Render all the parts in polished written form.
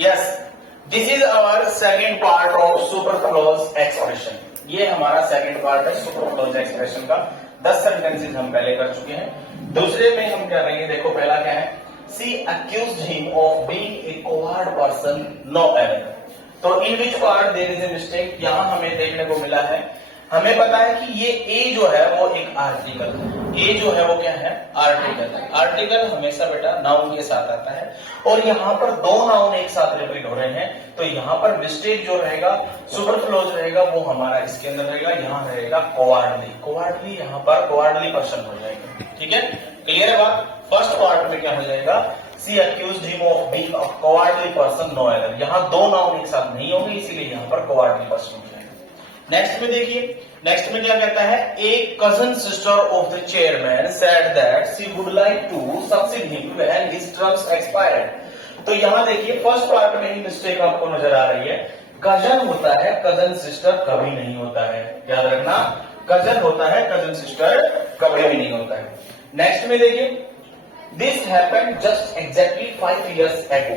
Yes, this is our second part of superfluous expression. ये हमारा second part है सुपरफ्लोज expression का। 10 सेंटेंसेस हम पहले कर चुके हैं। दूसरे में हम क्या करेंगे, देखो पहला क्या है, she accused him of being a coward person, no error. तो in which part there is a mistake, यहां हमें देखने को मिला है, हमें पता है कि ये ए जो है वो एक आर्टिकल है। ए जो है वो क्या है, आर्टिकल है। आर्टिकल हमेशा बेटा नाउन के साथ आता है और यहाँ पर दो नाउन एक साथ रिपीट हो रहे हैं, तो यहाँ पर मिस्टेक जो रहेगा, सुपरफ्लोज रहेगा, वो हमारा इसके अंदर रहेगा, यहाँ रहेगा कोवार्डली। कोवार्डली यहाँ पर कोवार्डली पर्सन हो जाएगा। ठीक है, क्लियर है बात। फर्स्ट पार्ट में क्या हो जाएगा, she accused him of being a cowardly person, no error. यहाँ दो नाउन एक साथ नहीं होंगे, इसीलिए यहाँ पर कोवार्डली पर्सन हो जाएगा। नेक्स्ट में देखिए, नेक्स्ट में क्या कहता है, a cousin sister of the chairman said that she would like to succeed him when his terms expired. तो यहां देखिए फर्स्ट पार्ट में ही मिस्टेक आपको नजर आ रही है। कजन होता है, कजन सिस्टर कभी नहीं होता है, याद रखना। कजन होता है, कजन सिस्टर कभी भी नहीं होता है। नेक्स्ट में देखिए, this happened just exactly 5 years ago।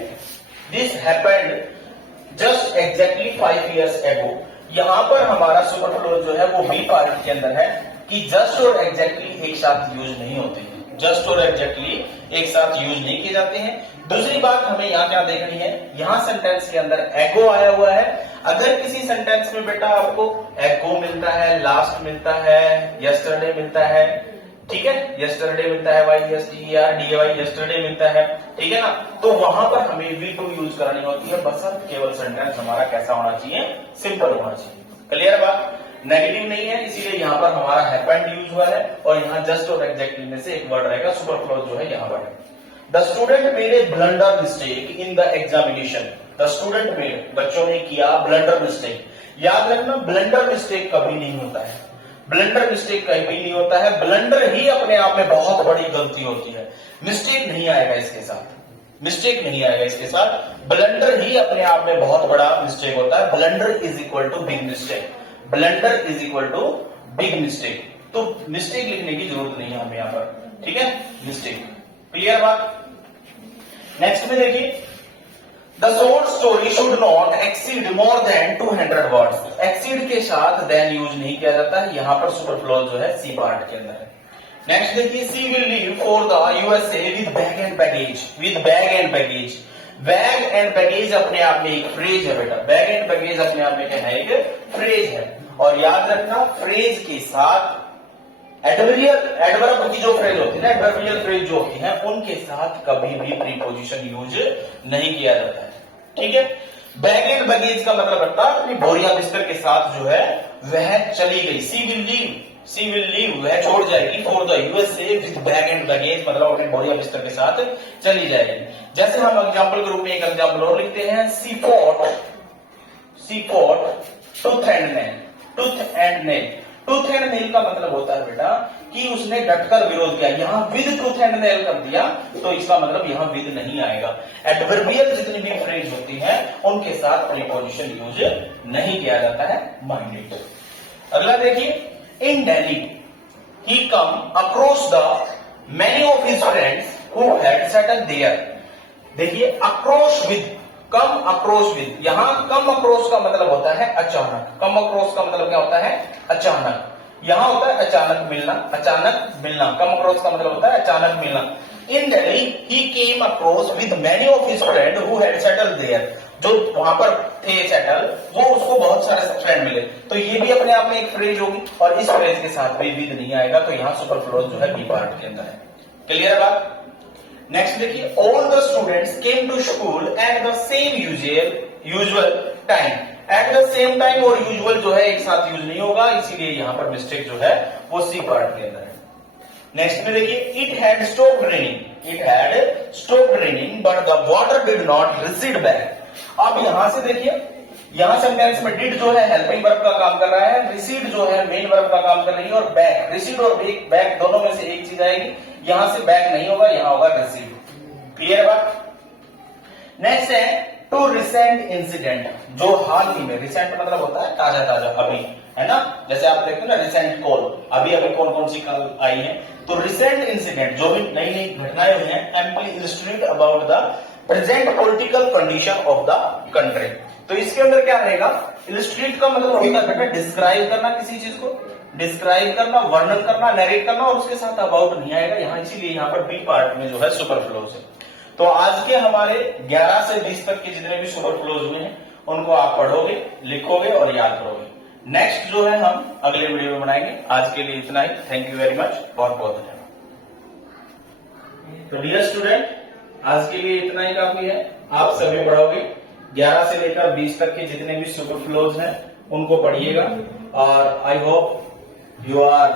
This happened just exactly 5 years ago। यहां पर हमारा सुपरफ्लोज जो है वो बी पार्ट के अंदर है कि जस्ट और एग्जैक्टली एक साथ यूज नहीं होते हैं। जस्ट और एग्जैक्टली एक साथ यूज नहीं किए जाते हैं। दूसरी बात हमें यहाँ क्या देखनी है, यहाँ सेंटेंस के अंदर एगो आया हुआ है। अगर किसी सेंटेंस में बेटा आपको एगो मिलता है, लास्ट मिलता है, यस्टरडे मिलता है, ठीक है, यस्टरडे मिलता है, YESTERDAY यस्टरडे मिलता है, ठीक है ना, तो वहां पर हमें V2 यूज करानी होती है, बशर्ते केवल सेंटेंस हमारा कैसा होना चाहिए, सिंपल होना चाहिए। क्लियर बात, नेगेटिव नहीं है, इसीलिए यहाँ पर हमारा हैपेंड यूज हुआ है और यहाँ जस्ट और एग्जैक्टली में से एक वर्ड रहेगा, सुपरफ्लोज जो है यहाँ पर है। The student made a blunder mistake in the examination. The student made, बच्चों ने किया ब्लंडर मिस्टेक। याद रखना, ब्लंडर मिस्टेक कभी नहीं होता है, ब्लंडर मिस्टेक कहीं भी नहीं होता है। ब्लंडर ही अपने आप में बहुत बड़ी गलती होती है, मिस्टेक नहीं आएगा इसके साथ, मिस्टेक नहीं आएगा इसके साथ। ब्लंडर ही अपने आप में बहुत बड़ा मिस्टेक होता है। Blunder is equal to big mistake, blunder is equal to big mistake. तो मिस्टेक लिखने की जरूरत नहीं है हमें यहाँ पर, ठीक है, मिस्टेक। क्लियर बात। नेक्स्ट में देखिए, the short story should not exceed more than 200 words. Exceed के साथ देन यूज नहीं किया जाता है, यहां पर सुपरफ्लोज जो है सी पार्ट के अंदर है। नेक्स्ट देखिए, she will leave for the USA with bag and baggage. With bag and baggage, bag and baggage अपने आप में एक फ्रेज है बेटा। बैग एंड बैगेज अपने आप में क्या है, एक फ्रेज है। और याद रखना, फ्रेज के साथ एडवर्ब की जो फ्रेज होती है ना, एडवर्बियल फ्रेज जो होती है, उनके साथ कभी भी प्रीपोजिशन यूज नहीं किया जाता है, ठीक है। बैग एंड बैगेज का मतलब करता है अपनी बोरिया बिस्तर के साथ जो है वह चली गई। सी विल लीव, वह छोड़ जाएगी, for the USA with bag and baggage, मतलब अपने बोरिया बिस्तर के साथ चली जाएगी। जैसे हम एग्जाम्पल के रूप में एक एग्जाम्पल और लिखते हैं, she fought tooth and nail. Tooth and nail, tooth and nail का मतलब होता है बेटा कि उसने डटकर विरोध किया। यहां विद टूथ एंड नेल कर दिया तो इसका मतलब यहां विद नहीं आएगा। एडवर्बियल जितनी भी फ्रेज होती है उनके साथ प्रीपोजिशन यूज नहीं किया जाता है, माइंड इट। अगला देखिए, in Delhi he come across the many of his friends who had settled there. देखिए, across with, come across with, यहां कम अक्रॉस का मतलब होता है अचानक। कम अक्रॉस का मतलब क्या होता है, अचानक। यहां होता है अचानक मिलना, अचानक मिलना। कम अक्रॉस का मतलब होता है अचानक मिलना। In Delhi he came across with many of his friend who had settled there. जो वहां पर थे सेटल, वो उसको बहुत सारे फ्रेंड मिले। तो ये भी अपने आप में एक फ्रेज होगी और इस फ्रेज के साथ भी विद नहीं आएगा, तो यहां सुपरफ्लोज जो है बी पार्ट के अंदर है। क्लियर बात। नेक्स्ट देखिए, all the students came to school at the same usual time. At the same time और यूजुअल जो है एक साथ यूज नहीं होगा, इसीलिए यहां पर मिस्टेक जो है वो सी पार्ट के अंदर है। नेक्स्ट में देखिए, it had stopped raining. It had stopped raining but the water did not recede back. अब यहां से देखिए, यहां सेंटेंस में डिड जो है हेल्पिंग वर्ब का काम कर रहा है, रिसीड जो है मेन वर्ब का काम कर रही है, और बैक, रिसीड और बैक दोनों में से एक चीज आएगी। यहां से बैक नहीं होगा, यहां होगा रिसीड। क्लियर बात। नेक्स्ट है टू रिसेंट इंसिडेंट, जो हाल ही में, रिसेंट मतलब होता है ताजा ताजा, अभी, है ना। जैसे आप देखते हो ना, रिसेंट कॉल, अभी अभी कौन कौन सी कॉल आई है। तो रिसेंट इंसिडेंट, जो भी नई नई घटनाएं हुई हैं, amply illustrate about the present political condition of the country. तो इसके अंदर क्या रहेगा, इलस्ट्रेट का मतलब होता है बेटा डिस्क्राइब करना, किसी चीज को डिस्क्राइब करना, वर्णन करना, नरेट करना, और उसके साथ अबाउट नहीं आएगा यहाँ, इसीलिए यहाँ पर बी पार्ट में जो है सुपरफ्लोज है। तो आज के हमारे 11 से 20 तक के जितने भी सुपरफ्लोज हुए हैं उनको आप पढ़ोगे, लिखोगे और याद करोगे। नेक्स्ट जो है हम अगले वीडियो में बनाएंगे। आज के लिए इतना ही। थैंक यू वेरी मच, बहुत बहुत धन्यवाद। तो डियर स्टूडेंट, आज के लिए इतना ही काफी है। आप सभी पढ़ोगे, 11 से लेकर 20 तक के जितने भी सुपरफ्लोज हैं उनको पढ़िएगा, और I hope you are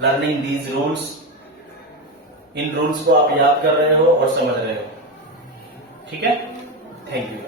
learning these rules. इन रूल्स को आप याद कर रहे हो और समझ रहे हो। ठीक है, थैंक यू।